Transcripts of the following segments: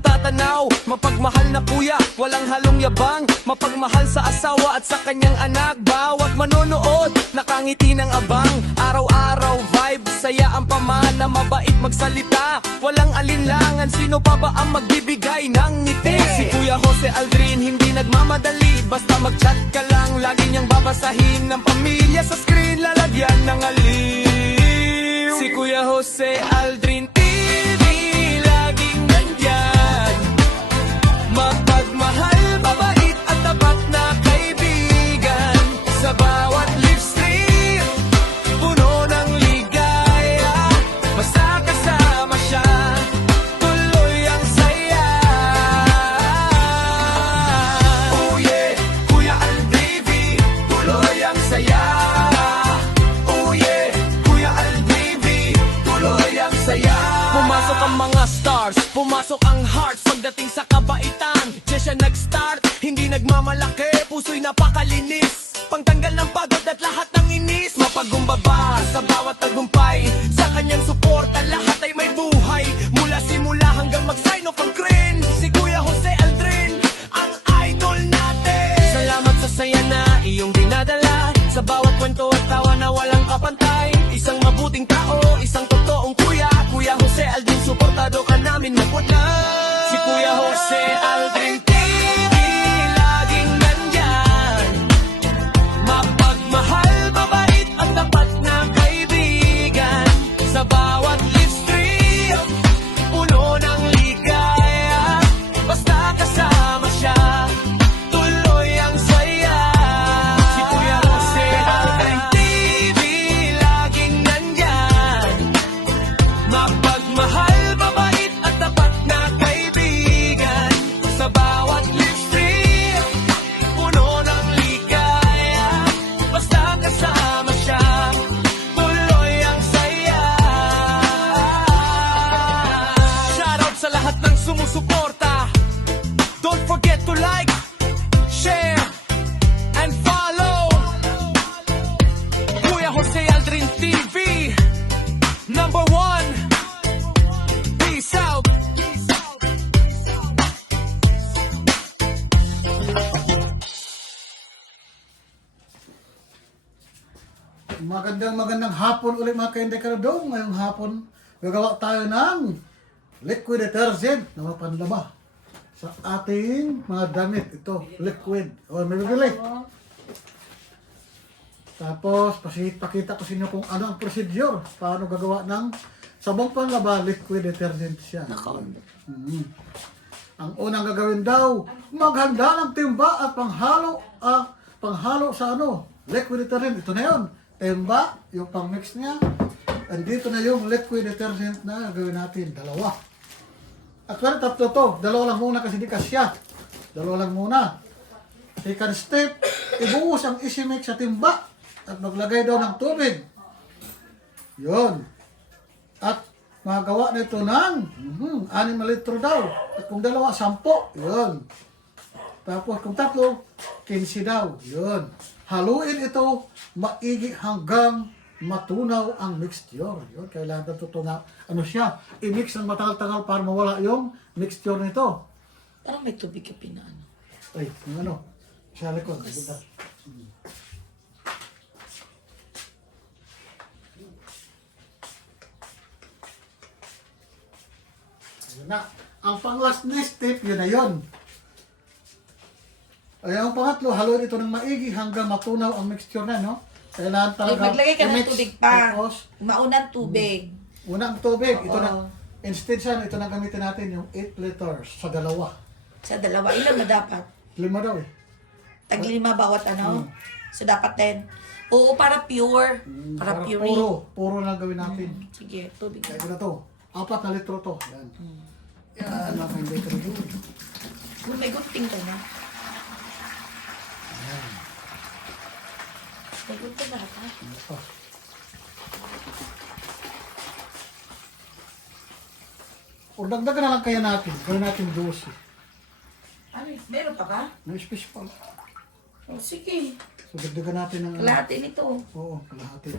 natatanaw. Mapagmahal na kuya, walang halong yabang. Mapagmahal sa asawa at sa kanyang anak. Bawat manonood, nakangiti ng abang. Araw-araw vibe, saya ang pamana. Mabait magsalita, walang alinlangan. Sino pa ba ang magbibigay ng ngiti? Si Kuya Jose Aldrin, hindi nagmamadali. Basta mag-chat ka lang, lagi niyang babasahin. Ng pamilya sa screen, lalagyan ng aliw. Si Kuya Jose Aldrin TV, laging nandyan. Mapagmahal, mabait at tapat na kaibigan. Sa bawat live stream, puno ng ligaya. Basta kasama siya, tuloy ang saya. Oh yeah, Kuya Aldrin TV, tuloy ang saya. Oh yeah, Kuya Aldrin TV, tuloy ang saya. Pumasok ang mga stars, pumasok ang hearts. Pagdating sa kabaitan, siya nag-start. Hindi nagmamalaki, puso'y napakalinis. Pangtanggal ng pagod at lahat ng inis. Mapagumbaba sa bawat tagumpay. Sa kanyang suporta, lahat ay may buhay. Mula simula hanggang mag-sign off ang crane. Si Kuya Jose Aldrin, ang idol natin. Salamat sa saya na iyong dinadala. Sa bawat kwento at tawa na walang kapantay. Isang mabuting tao, isang totoong kuya. Kuya Jose Aldrin, suportado ka namin magwala. Si Kuya Jose Aldrin TV, laging nandyan. Mapagmahal, mabait at tapat na kaibigan. Sa bawat live stream, puno ng ligaya. Basta kasama siya, tuloy ang saya. Si Kuya Jose Aldrin TV, laging nandyan. Mapagmahal, mabait at tapat na kaibigan. Sa bawat live stream, puno ng ligaya. Basta kasama siya, tuloy ang saya. Shoutout sa lahat ng sumusuporta. Don't forget to like, share, and follow Kuya Jose Aldrin TV, number 1. Peace out. Magandang hapon ulit mga kaindekanadong. Ngayong hapon, gagawa tayo ng liquid detergent na mapanlaba sa ating mga damit. Ito, liquid. O, may bibili. Tapos, pakita ko sa inyo kung ano ang procedure. Paano gagawa ng sabong panlaba, liquid detergent siya. Ang unang gagawin daw, maghanda ng timba at panghalo sa liquid detergent. Ito na yun. Timba, yung pang-mix niya. Andito na yung liquid detergent na gagawin natin. Dalawa. Actually, tatlo to. Dalawa lang muna kasi di kasya. Dalawa lang muna. Second step, ibuhos ang isimix sa timba at maglagay daw ng tubig. Yun. At magawa nito ng 6 litro daw. At kung dalawa, 10. Yun. Tapos kung tatlo, 15 daw. Yun. Haluin ito maigi hanggang matunaw ang mixture. Yun. Kailangan ito na, siya, i-mix ng matagal-tagal para mawala yung mixture nito. Parang may tubig ka pinaano. Ay, yung sa likod. Yun na. Ang pang-last step, yun na yun. Ay, ang pangatlo, haluin ito ng maigi hanggang matunaw ang mixture na, no? Kailangan talaga Maglagay ka ng i-mix. tubig pa. Tapos, Maunang tubig. unang tubig. Ito Oo. na. Instead siya, ito na gamitin natin yung 8 liters sa dalawa. Sa dalawa. Ilan na dapat? 5 daw eh. Tag-5 bawat So dapat 10. Oo, para pure. Para pure. Puro lang gawin natin. Sige, tubig. Kaya ko na to. 4 na litro to. Yan. Yan, mga kaibigan ko. Kung may gunting ka na. May gunting na ka. Ito. O dagdagan na lang kaya natin. Gawin natin 12. Ano, meron pa ba? May space pa. Oh, sige. So dagdagan natin ng... Kalahati nito. Oo, kalahati.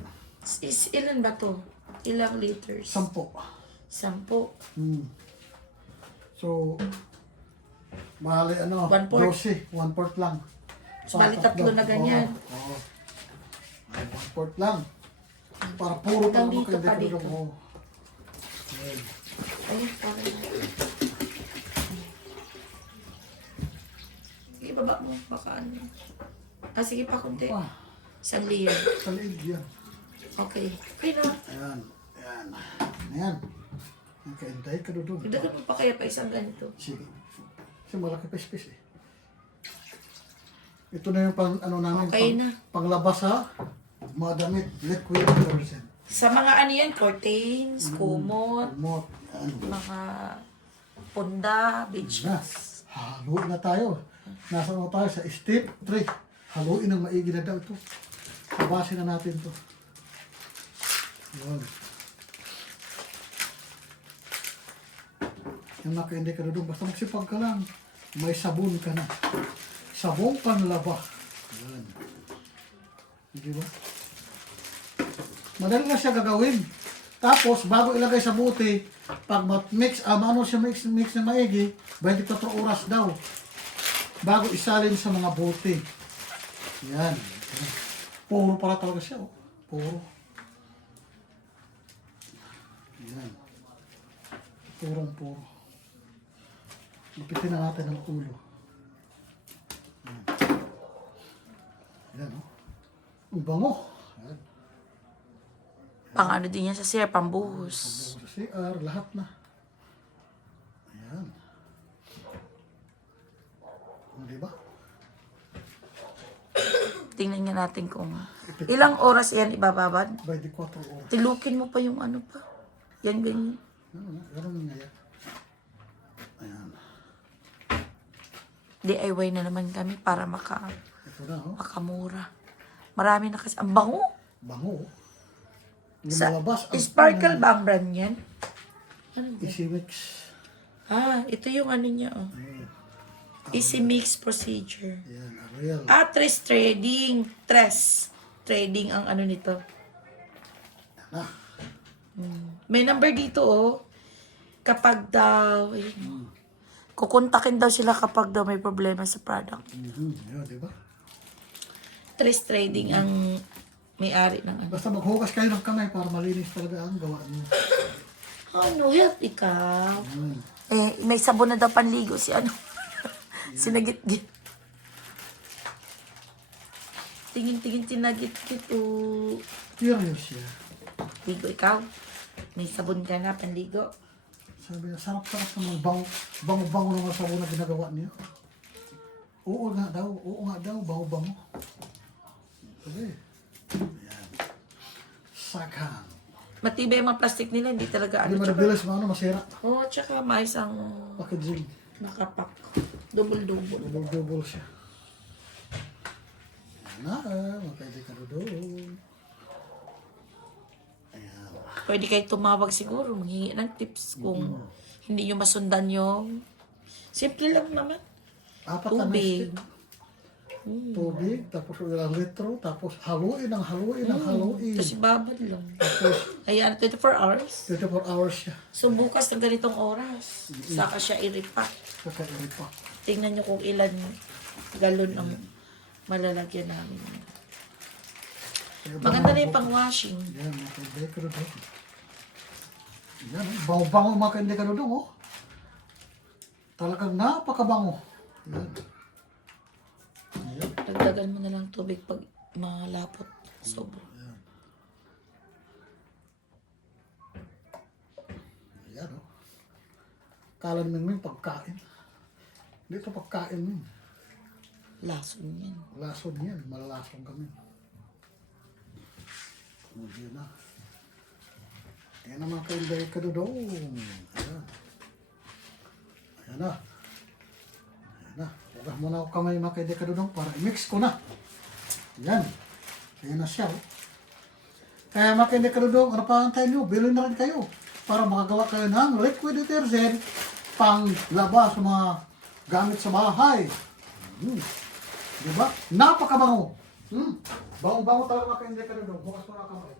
Ilan ba to? Ilang liters? 10. 10. Hmm. So, bali ano, 1/4. 12, 1/4 lang. So, bali tatlo na ganyan. Oo. 1/4 lang. Para puro Hanggang talaga dito kayo pa dito. dito. Oo. Ayan. Ayun, parang. Sige, baba mo. Baka ano. Ah, sige pa, konti. Pa, Isang layer. sa liig yan. Okay. Okay na. Ayan. Ayan. Ayan. Nakaintay ka doon. Dagdagan mo pa kaya pa isang ganito. Sige. Kasi malaki pa space eh. Ito na yung pang ano namin. Okay na. Panglabas ha. Mga damit. Liquid detergent. Sa mga ano yan, curtains, kumot, Remote. Ayan. mga punda, beach Na. mat. Haluin na tayo. Nasa na tayo sa step 3. Haluin ng maigi na daw ito. Sabasin na natin ito. Yun. Yung naka-hindi ka na doon, basta magsipag ka lang. May sabon ka na. Sabong panlaba. Yan. Di ba? Madali na siya gagawin. Tapos, bago ilagay sa buti, pag mix, ano siya mix na maigi, 24 oras daw. Bago isalin sa mga buti. Yan. Puro pala talaga siya. Oh. Puro. Yan. Purong-puro. Lupitin na natin ang ulo. Yan. Yan, oh. Ang bango. Yan. Pang ano din yan sa sir, pambuhos. Sa CR, lahat na. Ayan. O, diba? Tingnan nga natin kung ilang oras yan ibababad. 24 oras. Tilukin mo pa yung ano pa. Yan ganyan. Ganun nga yan. Ayan. DIY na naman kami para Ito na, oh. makamura. Marami na kasi. Ang bango. Bango. Yung Sa, malabas. sparkle ba ang brand yan? Ano yan? Easy mix. Ah, ito yung ano niya. Oh. Ayan. Easy mix procedure. Ayan, Ariel. Ah, tres trading. Tres. Trading ang ano nito. Ah, May number dito, oh. Kapag daw, ayun, kukontakin daw sila kapag daw may problema sa product. Yun, diba? Tres Trading ang may-ari ng ano. Basta maghugas kayo ng kamay para malinis talaga ang gawa niyo. Ano, help ikaw. Eh, may sabon na daw panligo si ano. Sinagit-git. Tingin-tingin sinagit-git, oh. Curious siya. Ligo ikaw. May sabon ka na, panligo. Sabi niya, sarap-sarap naman. Bango-bango naman sabon na ginagawa niya. Oo nga daw. Bango-bango. Sabi. Ayan. Sakhan. Matibay yung mga plastic nila, hindi talaga Hindi ano. Tsaka, madabilas maano, masira. oh, tsaka may isang Packaging. nakapak. Double-double. Double-double siya. Ayan na, makaili ka doon. Ayan. Pwede kayo tumawag siguro, manghingi ng tips kung hindi nyo masundan yung... Simple lang naman. Apat na Tubig. stick. Tubig, tapos ilang litro, tapos haluin. Tapos ibabad lang. Tapos Ayan, 24 hours. 24 hours siya. So bukas ng ganitong oras, saka siya i-repack. Kakaili pa. Tingnan nyo kung ilan galon ang malalagyan namin. Maganda na yung pang-washing. Yan, makaili ka doon. Yan, bango-bango makaili ka doon, oh. Talagang napakabango. Yan. Ayan. Dagdagan mo na lang tubig pag malapot. Sobra. Ayan, oh. Kala namin may pagkain. Hindi ito pagkain mo. Lason yan. Lason yan. Malalason kami. O, yun na. Ayan na mga kainday ka doon. Ayan. Ayan na. Ayan na. Huwag muna ako kamay mga kainday ka doon para i-mix ko na. Ayan. Ayan na siya. Oh. Kaya mga kainday ka doon, ano pa antayin nyo? Bilhin na rin kayo para makagawa kayo ng liquid detergent pang laba sa mga gamit sa bahay. Diba? Napakabango. Bango-bango talaga mga kainday ka doon. Bukas mo na kamay.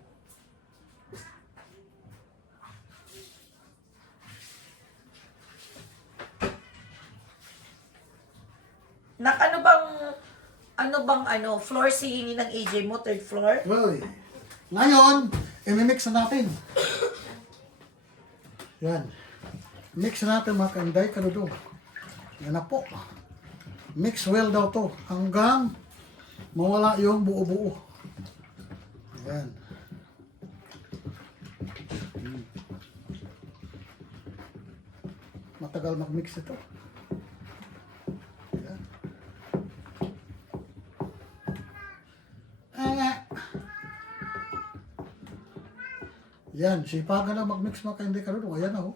Ano bang floor singing ng AJ mo? Third floor? Uy. Ngayon, imimix na natin. Yan. Mix natin mga kanday kaludong. Yan na po. Mix well daw to. Hanggang mawala yung buo-buo. Yan. Matagal mag-mix ito. Yan. Yan, sipagan na mag-mix mga kanday kaludong. Ayan na oh.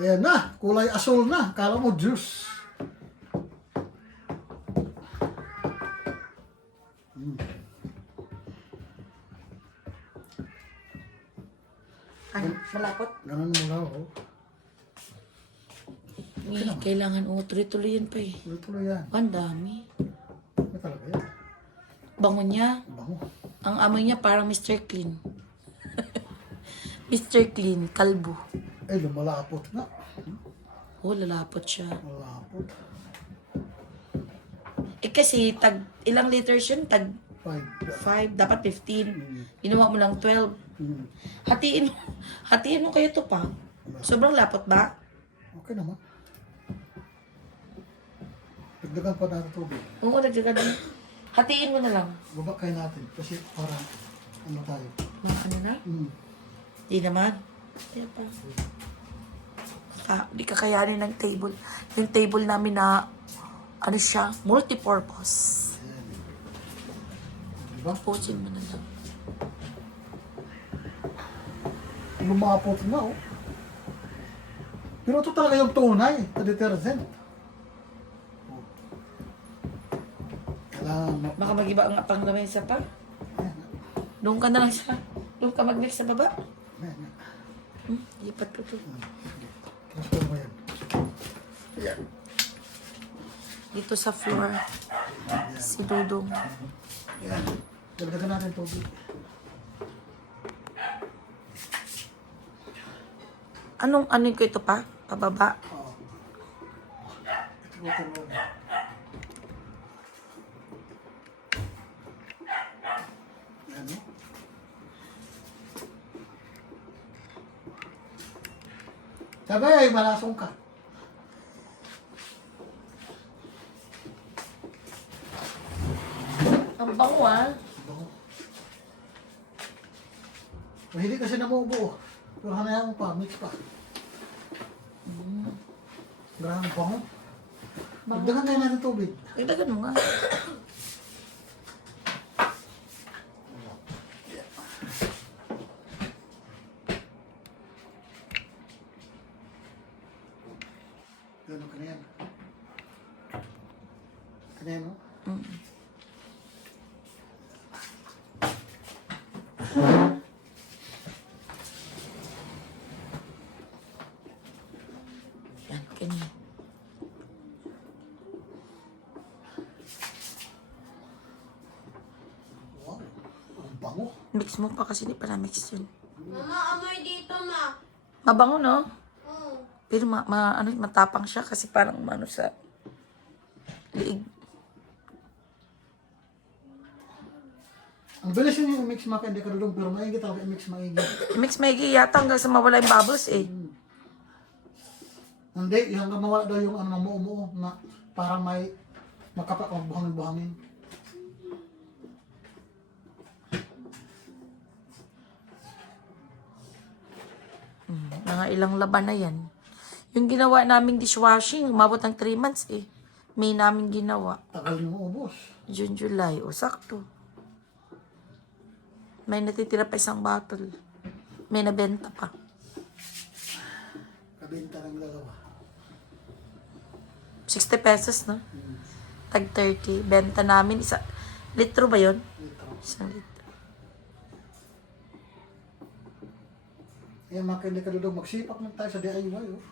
Ayan na, kulay asul na. Kala mo juice. Ano? Malapot? Ganun mo lang, oh. Kailangan tuloy-tuloy yan pa eh. Tuloy-tuloy yan. Ang dami. Ano talaga yan? Bango niya. Bango. Ang amoy niya parang Mr. Clean. Mr. Clean, kalbo. Eh, lumalapot na. Oh, lalapot siya. Lumalapot. Eh kasi, ilang liters yun? 5. 5, dapat 15. Ginawa mo lang 12. Hmm. Hatiin mo kayo to pa. Sobrang lapot ba? Okay naman. Dagdagan pa natin tubig. Oo, nagdagan mo. Hatiin mo na lang. Babakay natin kasi para ano tayo. Ano na? Di naman. Kaya pa. Di kakayanin ng table. Yung table namin na, ano siya, multipurpose. Ayan. Diba? Posin mo na lang. Lumapot na, oh. Pero ito talaga yung tunay na detergent. Oh. Kailangan Baka mag-iba ang pang lamesa pa. Ayan. Doon ka na lang siya. Doon ka mag-mix sa baba. Ayan. Lipat ko to. Transfer mo yan. Ayan. Dito sa floor. Si Dudong. Ayan. Dagdagan natin tubig. Ano ko ito pa? Pababa. Oo. Ito water mo na. Ayan, no? Sabay, malasong ka. Ang bango ah. Bango. Mahilig kasi namubo. Pero hanayaan mo pa, mix pa. Grabe bango. Magdagan tayo natin tubig. Dagdagan mo nga. Gano'n ka na yan. Ka na yan, no? Yan, ganyan. Wow, ang bango. Mix mo pa kasi di pa na-mix yun. Mama, amoy dito, ma. Mabango, no? Mm. Pero matapang siya kasi parang sa liig. Ang bilis yun yung mix maka, hindi ka dulong, pero maigi talaga yung mix maigi. Mix maigi yata hanggang sa mawala yung bubbles eh. Hindi, yung hanggang mawala daw yung ano, mamuo na parang may makapak o buhangin-buhangin. Mga ilang laban na yan. Yung ginawa naming dishwashing, umabot ng 3 months eh. May namin ginawa. Tagal yung maubos. June, July. O, sakto. May natitira pa isang bottle. May nabenta pa. Kabinta ng dalawa. 60 pesos, no? Tag 30. Benta namin. Litro ba yun? Dito. Isang litro. Kaya mga hindi ka dulong, magsipak lang tayo sa DIY. Oh.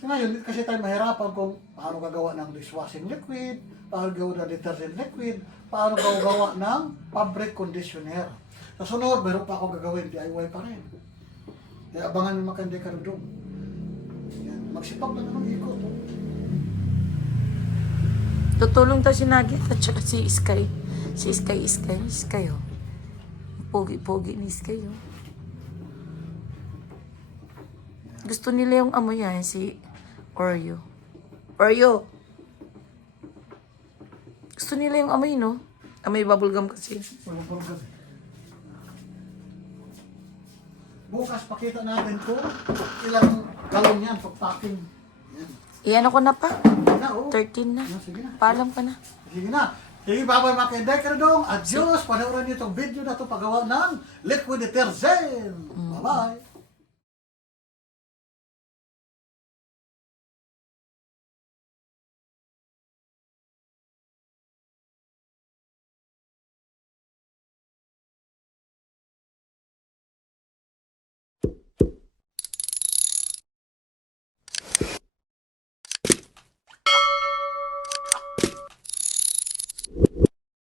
So ngayon, kasi tayo mahirapan kung paano gagawa ng dishwashing liquid, paano gagawa ng detergent liquid, paano gagawa ng fabric conditioner. Sa sunod, meron pa ako gagawin, DIY pa rin. Kaya abangan yung mga hindi ka dulong. Yan. Magsipak na naman ikot. Oh. Tutulong daw si Nugget at saka si Sky. Si Sky, oh. Pogi-pogi ni Sky, oh. Gusto nila yung amoy yan, si Oreo. Oreo! Gusto nila yung amoy, no? Amoy bubblegum kasi. Pulong-pulong kasi. Bukas pakita natin kung ilang galon yan pag packing. Yan. Iyan ako na pa. Na, oh. 13 na. Yan, sige na. Paalam ka na. Sige na. Sige, bye-bye mga kainday ka na dong. Adios. Panoorin niyo itong video na ito paggawa ng liquid detergent. Bye-bye.